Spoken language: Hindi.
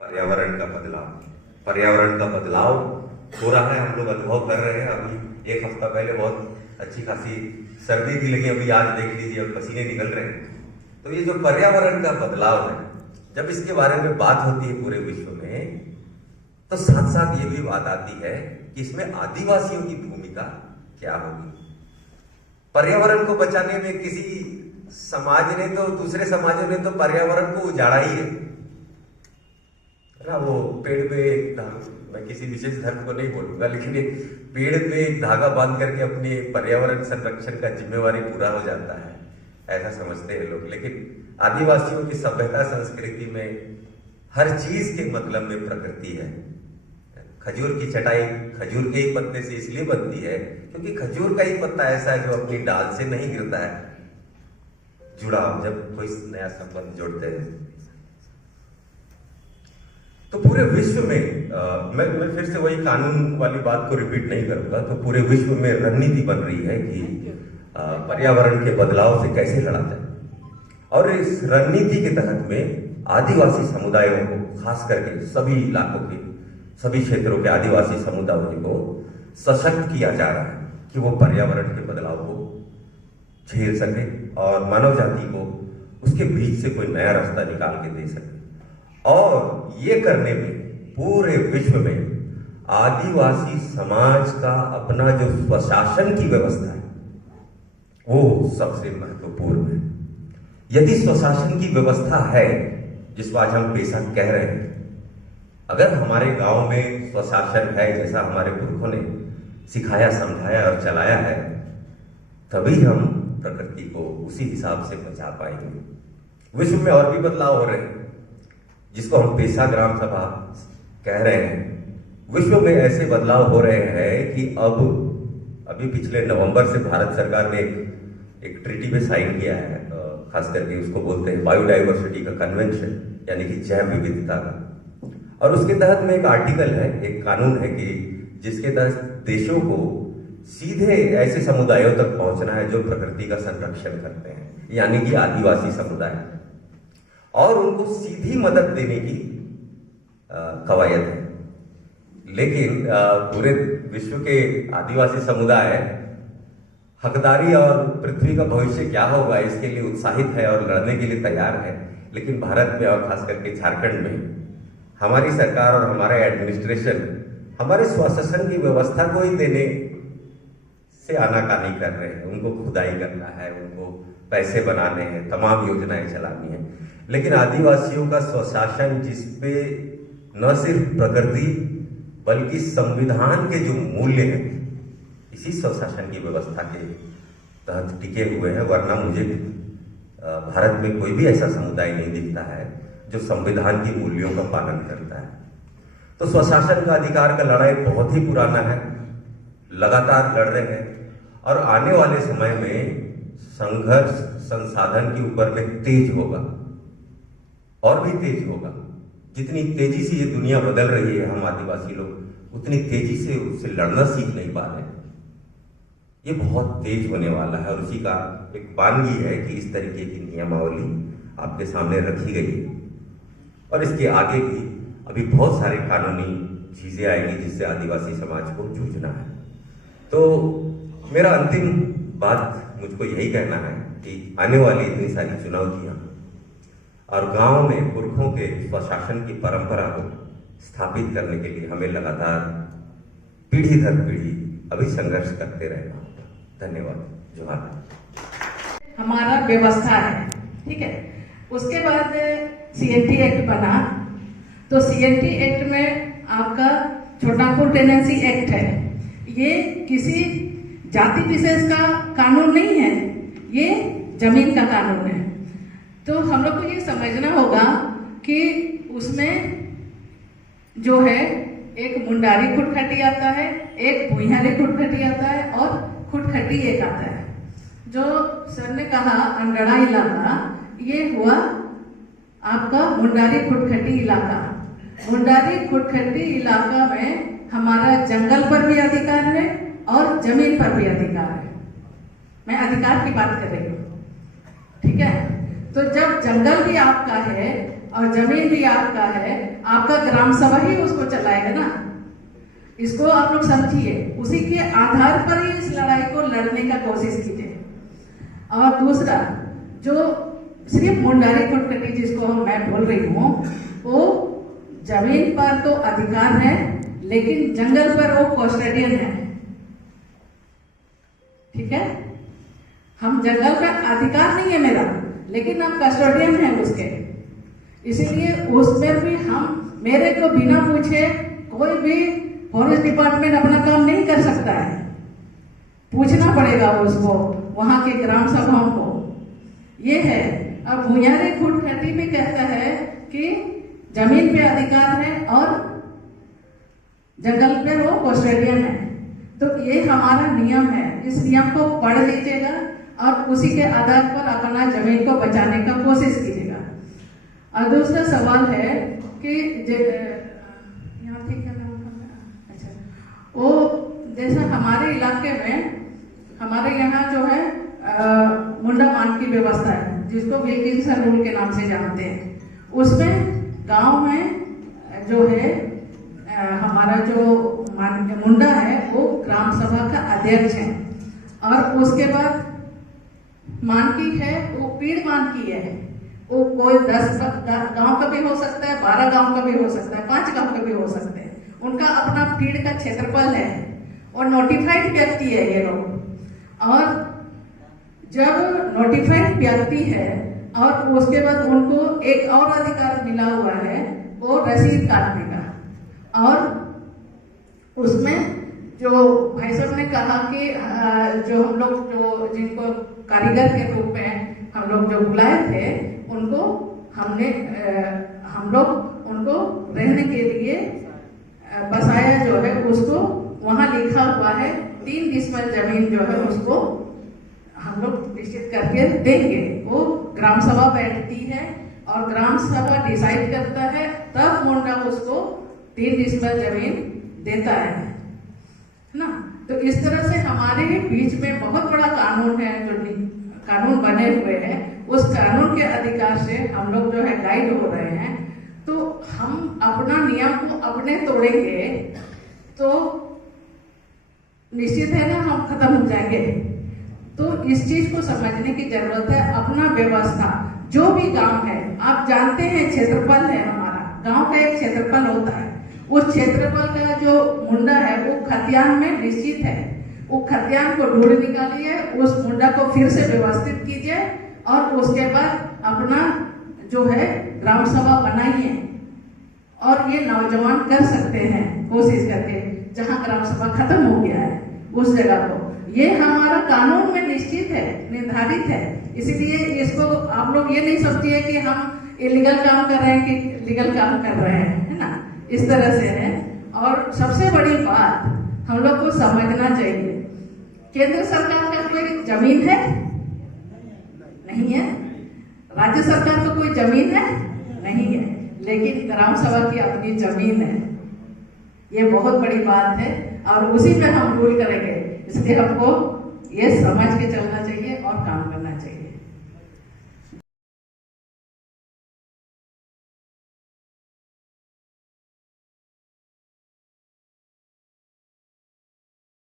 पर्यावरण का बदलाव हो रहा है। हम लोग अनुभव कर रहे हैं। अभी एक हफ्ता पहले बहुत अच्छी खासी सर्दी थी, लेकिन अभी आज देख लीजिए अब पसीने निकल रहे हैं। तो ये जो पर्यावरण का बदलाव है, जब इसके बारे में बात होती है पूरे विश्व में, तो साथ साथ ये भी बात आती है कि इसमें आदिवासियों की भूमिका क्या होगी। पर्यावरण को बचाने में किसी समाज ने तो, दूसरे समाजों ने तो पर्यावरण को उजाड़ा ही है ना। वो पेड़ पे मैं किसी विशेष धर्म को नहीं बोलूंगा, लेकिन एक पेड़ पे एक धागा बांध करके अपने पर्यावरण संरक्षण का जिम्मेवारी पूरा हो जाता है, ऐसा समझते हैं लोग। लेकिन आदिवासियों की सभ्यता संस्कृति में हर चीज के मतलब में प्रकृति है। खजूर की चटाई खजूर के ही पत्ते से इसलिए बनती है क्योंकि खजूर का ही पत्ता ऐसा है जो अपनी डाल से नहीं गिरता है। जुड़ाव, जब कोई नया संबंध जोड़ते हैं तो पूरे विश्व में मैं फिर से वही कानून वाली बात को रिपीट नहीं करूंगा। तो पूरे विश्व में रणनीति बन रही है कि पर्यावरण के बदलाव से कैसे लड़ा जाए। और इस रणनीति के तहत में आदिवासी समुदायों को, खास करके सभी इलाकों के, सभी क्षेत्रों के आदिवासी समुदायों को सशक्त किया जा रहा है कि वो पर्यावरण के बदलाव को झेल सके और मानव जाति को उसके बीच से कोई नया रास्ता निकाल के दे सके। और ये करने में पूरे विश्व में आदिवासी समाज का अपना जो स्वशासन की व्यवस्था है वो सबसे महत्वपूर्ण है। यदि स्वशासन की व्यवस्था है, जिसको आज हम पेशा कह रहे हैं, अगर हमारे गांव में स्वशासन है जैसा हमारे पुरखों ने सिखाया, समझाया और चलाया है, तभी हम प्रकृति को उसी हिसाब से बचा पाएंगे। विश्व में और भी बदलाव हो रहे हैं जिसको हम पेशा ग्राम सभा कह रहे हैं। विश्व में ऐसे बदलाव हो रहे हैं कि अभी पिछले नवंबर से भारत सरकार ने एक ट्रीटी पे साइन किया है, खास करके उसको बोलते हैं बायोडाइवर्सिटी का कन्वेंशन, यानी कि जैव विविधता का। और उसके तहत में एक आर्टिकल है, एक कानून है कि जिसके तहत देशों को सीधे ऐसे समुदायों तक पहुंचना है जो प्रकृति का संरक्षण करते हैं, यानी कि आदिवासी समुदाय, और उनको सीधी मदद देने की कवायद है। लेकिन पूरे विश्व के आदिवासी समुदाय हकदारी और पृथ्वी का भविष्य क्या होगा इसके लिए उत्साहित है और लड़ने के लिए तैयार है। लेकिन भारत में और खास करके झारखंड में हमारी सरकार और हमारा एडमिनिस्ट्रेशन हमारे स्वशासन की व्यवस्था को ही देने से आनाकानी कर रहे हैं। उनको खुदाई करना है, उनको पैसे बनाने हैं, तमाम योजनाएं चलानी है। लेकिन आदिवासियों का स्वशासन, जिसपे न सिर्फ प्रकृति बल्कि संविधान के जो मूल्य हैं, इसी स्वशासन की व्यवस्था के तहत टिके हुए हैं। वरना मुझे भारत में कोई भी ऐसा समुदाय नहीं दिखता है जो संविधान की मूल्यों का पालन करता है। तो स्वशासन का अधिकार का लड़ाई बहुत ही पुराना है, लगातार लड़ रहे हैं, और आने वाले समय में संघर्ष संसाधन के ऊपर में तेज होगा और भी तेज होगा। जितनी तेजी से ये दुनिया बदल रही है, हम आदिवासी लोग उतनी तेजी से उससे लड़ना सीख नहीं पा रहे। ये बहुत तेज होने वाला है और उसी का एक बानगी है कि इस तरीके की नियमावली आपके सामने रखी गई है। और इसके आगे भी अभी बहुत सारे कानूनी चीजें आएंगी जिससे आदिवासी समाज को जूझना है। तो मेरा अंतिम बात मुझको यही कहना है कि आने वाली इतनी सारी चुनौतियां और गांव में पुरखों के स्वशासन की परंपरा को स्थापित करने के लिए हमें लगातार पीढ़ी दर पीढ़ी अभी संघर्ष करते रहना होगा। धन्यवाद। जोहार। हमारा व्यवस्था है, ठीक है। उसके बाद CNT एक्ट बना, तो CNT एक्ट में आपका छोटापुर टेनेंसी एक्ट है। ये किसी जाति विशेष का कानून नहीं है, ये जमीन का कानून है। तो हम लोग को ये समझना होगा कि उसमें जो है एक मुंडारी खुटखटी आता है, एक भुइयारी खुटखटी आता है और खुटखटी एक आता है। जो सर ने कहा अंगड़ा इलाका, ये हुआ आपका मुंडारी खुटखटी इलाका। मुंडारी खुटखटी इलाका में हमारा जंगल पर भी अधिकार है और जमीन पर भी अधिकार है। मैं अधिकार की बात कर रही हूँ, ठीक है। तो जब जंगल भी आपका है और जमीन भी आपका है, आपका ग्राम सभा ही उसको चलाएगा ना। इसको आप लोग समझिए, उसी के आधार पर ही इस लड़ाई को लड़ने का कोशिश कीजिए। और दूसरा, जो सिर्फ मुंडारी खुटखटी जिसको मैं बोल रही हूँ, वो जमीन पर तो अधिकार है, लेकिन जंगल पर वो कस्टोडियन है। ठीक है, हम जंगल का अधिकार नहीं है मेरा, लेकिन हम कस्टोडियन हैं उसके। इसीलिए उसमें भी हम, मेरे को बिना पूछे कोई भी फॉरेस्ट डिपार्टमेंट अपना काम नहीं कर सकता है, पूछना पड़ेगा उसको, वहां के ग्राम सभाओं को। ये है। अब भुयारी खुटखटी भी कहता है कि जमीन पे अधिकार है और जंगल पे वो कस्टोडियन है। तो ये हमारा नियम है, इस नियम को पढ़ लीजिएगा और उसी के आधार पर अपना जमीन को बचाने का कोशिश कीजिएगा। और दूसरा सवाल है कि यहाँ ठीक है ना, अच्छा, वो जैसा हमारे इलाके में, हमारे यहाँ जो है मुंडा मान की व्यवस्था है, जिसको विल्किंसन रूल के नाम से जानते हैं। उसमें गांव में जो है हमारा जो मुंडा है वो ग्राम सभा का अध्यक्ष है, और उसके बाद मानकी है वो पीड़ मानकी है, वो कोई 10 गांव का भी हो सकता है, 12 गांव का भी हो सकता है, 5 गांव का भी हो सकते हैं। उनका अपना पीड़ का क्षेत्रफल है और नोटिफाइड व्यक्ति है ये लोग। और जब नोटिफाइड व्यक्ति है और उसके बाद उनको एक और अधिकार मिला हुआ है, वो रसीद काटने का। और उसमें जो भाई साहब ने कहा कि जो हम लोग जो जिनको कारीगर के रूप में हम लोग जो बुलाए थे, उनको हम लोग उनको रहने के लिए बसाया जो है, उसको वहां लिखा हुआ है 3 डिसमिल जमीन जो है उसको हम लोग निश्चित करके देंगे। वो ग्राम सभा बैठती है और ग्राम सभा डिसाइड करता है, तब मुंडा उसको 3 डिसमिल जमीन देता है ना। तो इस तरह से हमारे बीच में बहुत बड़ा कानून है, जो कानून बने हुए हैं, उस कानून के अधिकार से हम लोग जो है गाइड हो रहे हैं। तो हम अपना नियम को अपने तोड़ेंगे तो निश्चित है ना हम खत्म हो जाएंगे। तो इस चीज को समझने की जरूरत है। अपना व्यवस्था, जो भी गांव है, आप जानते हैं क्षेत्रफल है हमारा, गांव का एक क्षेत्रफल होता है, उस क्षेत्रफल का जो मुंडा है वो खतियान में निश्चित है। वो खतियान को ढूंढ निकालिए, उस मुंडा को फिर से व्यवस्थित कीजिए और उसके बाद अपना जो है ग्राम सभा बनाइए। और ये नौजवान कर सकते हैं कोशिश करके, जहां ग्राम सभा खत्म हो गया है उस जगह को। ये हमारा कानून में निश्चित है, निर्धारित है। इसीलिए इसको आप लोग ये नहीं समझिए कि हम इलीगल काम कर रहे हैं कि लीगल काम कर रहे हैं, है ना। इस तरह से है। और सबसे बड़ी बात हम लोग को समझना चाहिए, केंद्र सरकार का कोई जमीन है नहीं है, राज्य सरकार का कोई जमीन है नहीं है, लेकिन ग्राम सभा की अपनी जमीन है। ये बहुत बड़ी बात है और उसी पे हम रूल करेंगे। इसलिए हमको ये समझ के चलना चाहिए और काम करना चाहिए।